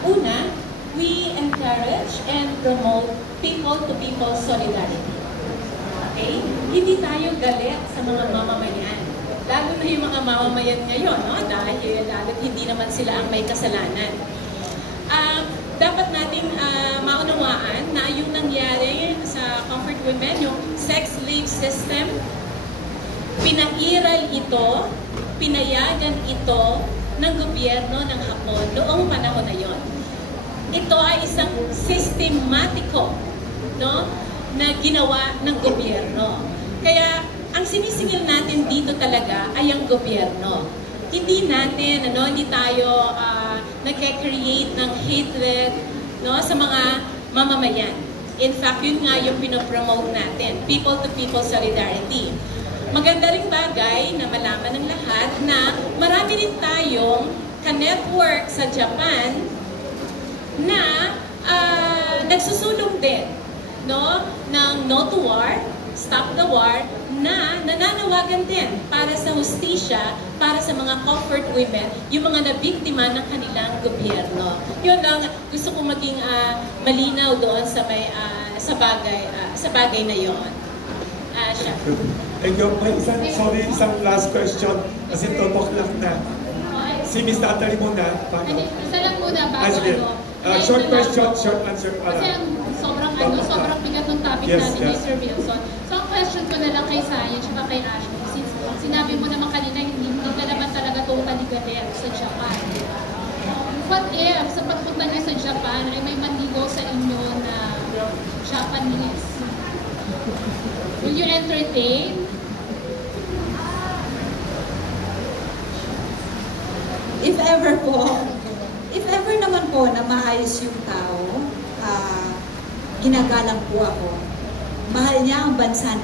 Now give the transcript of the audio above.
Una, we encourage and promote people-to-people solidarity. Okay? Hindi tayo galit sa mga mamamayan. Lalo na yung mga mamamayan ngayon, no? Dahil lalo hindi naman sila ang may kasalanan. Dapat nating maunawaan na yung nangyari sa Comfort Women, yung sex slave system, pinairal ito, pinayagan ito ng gobyerno ng Hapon noong panahon na yon. Ito ay isang sistematiko, no, na ginawa ng gobyerno. Kaya ang sinisingil natin dito talaga ay ang gobyerno. Hindi natin, hindi tayo nagke-create ng hatred, no, sa mga mamamayan. In fact, yun nga yung pinopromote natin, people-to-people solidarity. Maganda ring bagay na malaman ng lahat na marami rin tayong ka-network sa Japan na nagsusulong din, no, ng No to War, Stop the War, na nananawagan din para sa hustisya, para sa mga comfort women, yung mga nabiktima ng kanilang gobyerno. Yun lang, gusto kong maging malinaw doon sa bagay na yon. Siya. Thank you. Isang last question. Kasi tutok lang na. Si Ms. Natalie muna. Isa lang muna bago short question, short answer. Kasi sobrang bigat ng topic natin ni Sir Wilson. So ang question ko na lang kay Saya at kay Ashley, since sinabi mo naman kanina hindi ka naman talaga totally galit sa Japan. What if sa pagpunta niya sa Japan ay may manligaw sa inyo na Japanese? Will you entertain? If ever naman po na maayos yung tao, ginagalang po ako. Mahal niya ang bansa